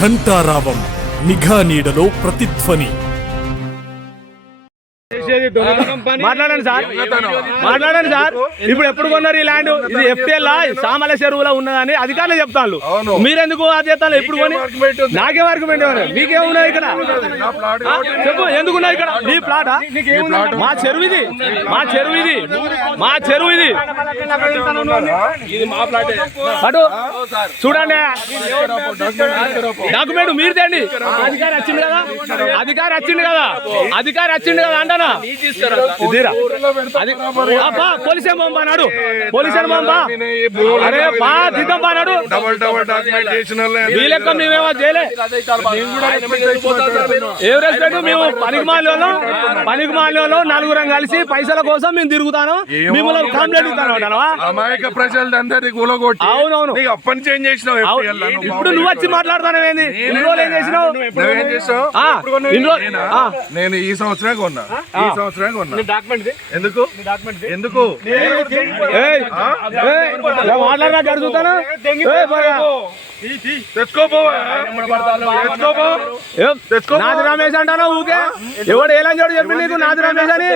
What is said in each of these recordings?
ఘంటారావం నిఘా నీడలో ప్రతిధ్వని. మాట్లాడండి సార్, మాట్లాడండి సార్. ఇప్పుడు ఎప్పుడు కొన్నారు ఈ ల్యాండ్? ఇది ఎఫ్టీఎల్ సామల చెరువులో ఉన్నదని అధికారులు చెప్తాను. మీరెందుకు అది చేస్తాను? ఎప్పుడు కొని నాకేం ఆర్గ్యుమెంట్ మీకేమున్నాయి ఇక్కడ? చెప్పు, ఎందుకున్నాయి ఇక్కడ? నీ ప్లాటా? మా చెరువు ఇది, మా చెరువు ఇది, మా చెరువు ఇది. అటు చూడండి, డాక్యుమెంట్ మీరు తేండి. అధికారి వచ్చింది కదా, అధికారి వచ్చింది కదా, అధికారి వచ్చింది కదా అంటానా? పోలీసే పంపాడు, పోలీసు పంపా. అరే పా దిద్దం పానాడు. మీ లెక్క మేమేమో చేయలే. ఏం రెస్పెక్ట్? మేము పనికి మాల్లో నలుగురం కలిసి పైసల కోసం మేము తిరుగుతాను. మిమ్మల్ని కంప్లైంట్ ఇస్తాను. అవునవును, ఇప్పుడు నువ్వు వచ్చి మాట్లాడుతాను. ఏంది ఇన్ని రోజులు ఏం చేసినావు? నేను ఈ సంవత్సరం కొన్నా, ఈ సంవత్సరం కొన్నా. ఎందుకు ఎందుకు మాట్లాడినా గడుగుతాను. నాది రమేష్ అంటాను ఊకే. ఎవడు ఎలా చోటు చెప్పి నీకు నాది రమేష్ అని?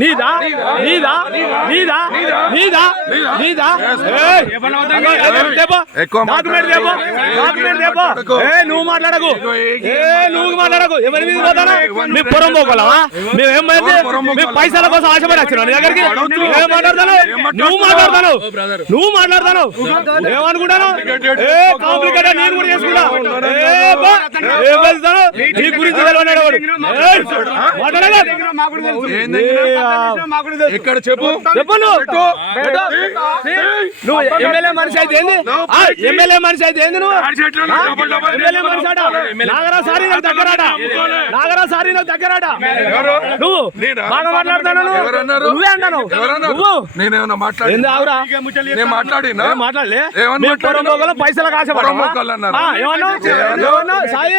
నీదా నీదా నీదా నీదా నీదా నువ్వు మాట్లాడకు, నువ్వు మాట్లాడకు. ఎవరి మీద పోతానా? మీ పొరం పోగలవా? మేమేమైతే మీ పైసల కోసం ఆశపడి వచ్చినా నీ దగ్గరికి. ఏం మాట్లాడతాను? నువ్వు మాట్లాడతాను, నువ్వు మాట్లాడతాను. ఏమనుకుంటాను? ఏ కాంప్లికేటెడ్ నేను కూడా చేసుకుంటా. నీ గురించి ఇక్కడ చెప్పు, చెప్పు. నువ్వు ఎమ్మెల్యే మనిషి అయితే ఏంది? ఎమ్మెల్యే మనిషి అయితే ఏంది? నువ్వు ఎమ్మెల్యే మనిషి అట. నాగరా సారీ నాకు దగ్గరాట, నాగరా సారీ నాకు దగ్గరాట. నువ్వు బాగా మాట్లాడతాను. నువ్వే అంటాను. నువ్వు నేనేమన్నా మాట్లాడినా? మాట్లాడలే. పైసలకు ఆశపడ్డా? సాయి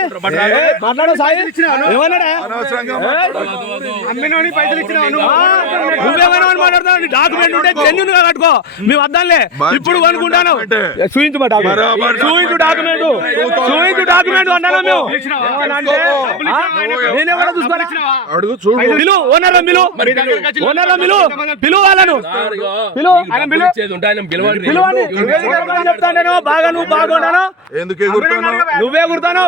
మాట్లాడు. సాయి ఏమన్నాడా? నువ్వేమైనా మాట్లాడతావు? డాక్యుమెంట్ ఉంటే జెన్యూన్ గా కట్టుకో. మేము వద్దాంలే. ఇప్పుడు అనుకుంటాను. చూయించు డాక్యుమెంట్, చూయించు డాక్యుమెంట్, చూయించు డాక్యుమెంట్ అన్నాను. మేము నేనేమన్నా చూసుకోవాలి. పిలు ఓనర్ల పిలు, ఓనర్ల పిలు, పిలువు వాళ్ళను, చెప్తాను. బాగా నువ్వు బాగుంటాను. నువ్వే కుడతాను,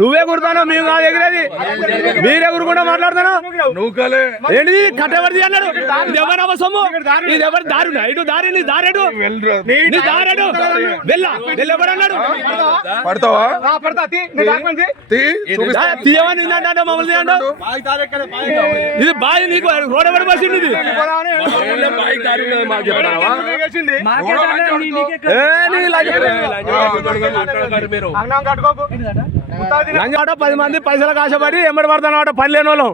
నువ్వే కుడతాను. మేము కాదు ఎగిరేది, మీరే ఎగురుకుండా మాట్లాడతాను. ఏంటి కట్టెవరిది అన్నాడు? ఇది ఎవరవ సొమ్ము? ఇది ఎవరి దారి? ఇటు దారి, నీ దారేడు, నీ దారేడు. వెళ్ళ వెళ్ళెవరన్నాడు? పడతావా? తీయమని అంటే మమ్మల్ని అంటావు. ఇది బాయ్, నీకు రోడ్ ఎవరు బస్సింది? ఇది లంజాట 10 మంది పైసలకు ఆశపడి ఎంబడి పడతాను అట. పని లేని వాళ్ళు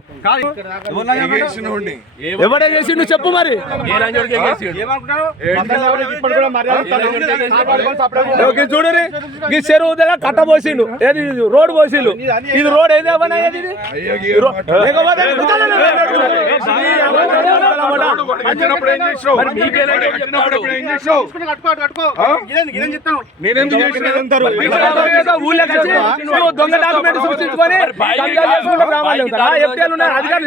ఎవడే చేసిండు చెప్పు మరి. చూడు, ఈ చెరువు దగ్గర కట్ట పోసిండు, ఏది రోడ్డు పోసిండు. ఇది రోడ్ ఏది ఏమన్నా? దొంగ డాక్యుమెంట్ సృష్టించుకొని అధికారులు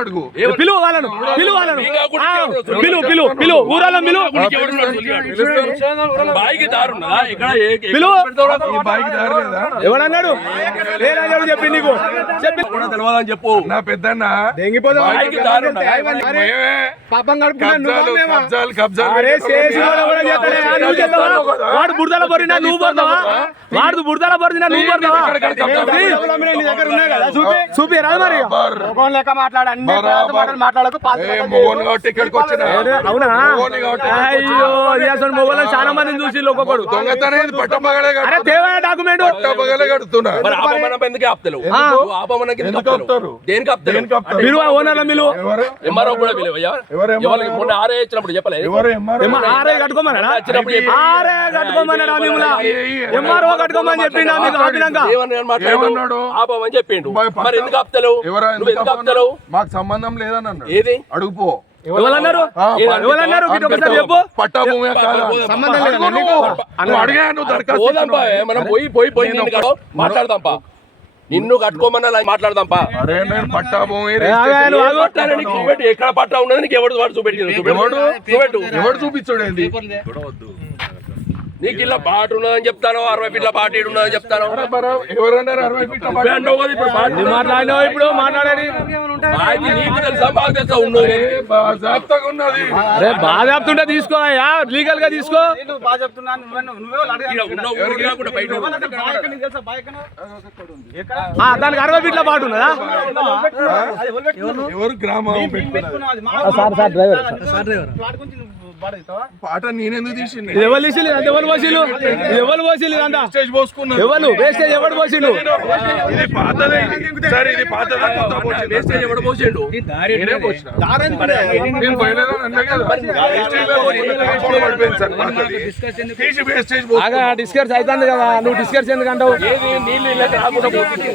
అడుగు. పిలువు వాళ్ళను, పిలువు వాళ్ళను, పిలువు పిలువు పిలువు ఊరాల పిలువు. ఎవడన్నాడు? లేదన్నాడు చెప్పి నీకు చెప్పి తెలియదని చెప్పు. నా పెద్దన్న పాపం వాడు బురదల పొరినా నువ్వు పడతావా? వాడు బురదల పొరినా నువ్వు పడతావా? చూపి రాదు మరి. లెక్క మాట్లాడకు. అవునా? అయ్యో మొగలు చాలా మందిని చూసి ఒక్కొక్కడు అరే దేవయ్య డాక్యుమెంట్ ఓనర్ల మిలు ఆర్ఐ కట్టుకోమన్నాడా? ఆర్ఐ కట్టుకోమన్నాడా? మిమ్మల్ని ఎంఆర్ఓ కట్టుకోమని చెప్పిండు. మీకు ఆపినాక చెప్పిండు. మాకు సంబంధం లేదని అన్నాడు. ఏది అడుగుపో. ఎవరన్నారు ఎవరన్నారు గిట్ట ఒకసారి చెప్పు పట్టా భూమి కాదా? సంబంధం లేదు. అడుగు నువ్వు అడిగా నువ్వు దరఖాస్తు పోదాంపా మనం పోయి నిన్ను మాట్లాడదాంపా నిన్ను కట్టుకోమన్నా మాట్లాడదాంపా అరే నేను పట్టా భూమి చూపెట్టు ఎక్కడ పట్టా ఉన్నది నీకు ఎవడు వాడు చూపెట్టి చూపెట్టు ఎవడు చూపించుడేంది? నీకు ఇలా పాట ఉన్నదని చెప్తాను 60 ఫీట్ల పాట ఉన్నదని చెప్తాను ఎవరన్నారు 60 ఫీట్ల పాట? మాట్లాడినావు ఇప్పుడు మాట్లాడేది నీకు తెలుసా మాకు తెలుసా ఉన్నది జాగ్రత్తగా ఉన్నది. అరే బాగా చెప్తుంటే తీసుకోయా లీగల్ గా తీసుకో దానికి 60 ఫీట్ల పాటు ఉన్నదా ఎవరు గ్రామం పాట నేనెందుకు తీసింది? ఎవరు తీసిల్లు ఎవరు పోసిల్లు ఎవరు పోసిల్లు అంతా స్టేజ్ పోసుకున్నా ఎవరు వేస్టేజ్ ఎవరు పోసిల్లు ఇది పాతదే సరే ఇది పాతదా కొత్త పోసింది? ఎవడు పోసిండు నేనే పోసిన. నేను పోయలేదని అన్నా కదా. వేస్టేజ్ లో పోసిన కాంపౌండ్ పడిపోయింది సార్ పాతది. తీసి వేస్టేజ్ బాగా డిస్కస్ అవుతుంది కదా నువ్వు డిస్కస్ ఎందుకు అంటావు ఏది నీళ్ళు ఇళ్ళకి రాకుండా పోతుంది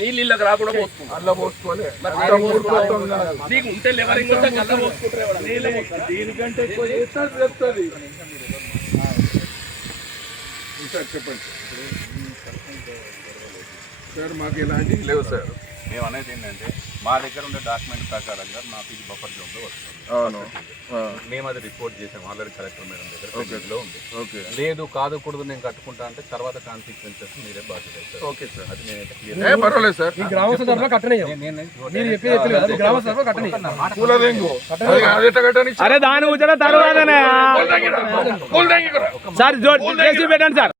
నీళ్ళు ఇళ్ళకి రాకుండా పోస్తుంది అట్లా పోసుకోలే. నీకు ఉంటే లెవరింగ్ ఉంటే కళ్ళ పోసుకుంటారు దీనికంటే ఎక్కువ చేస్తే చెప్తుంది. సార్ చెప్పండి సార్ మాకు ఇలాంటివి లేవు సార్. మేము అనేది ఏంటంటే మా దగ్గర ఉండే డాక్యుమెంట్ ప్రకారంగా మాకు ఇది బఫర్ జోన్లో వస్తుంది. అవును మేము అది రిపోర్ట్ చేసాం ఆల్రెడీ కలెక్టర్ మేడం దగ్గర పెండింగ్లో ఉంది. ఓకే లేదు కాదుకూడదు నేను కట్టుకుంటా అంటే తర్వాత కాన్సిక్వెన్సెస్ మీరే బాధ్యత అవుతారు. Okay sir. అది నేనైతే పర్వాలేదు సార్. కూలదేంగు. అది ఎట్లా కట్టని? అరే దాని ఉచ్చట తర్వాతనే సార్ జేసీ పెట్టండి సార్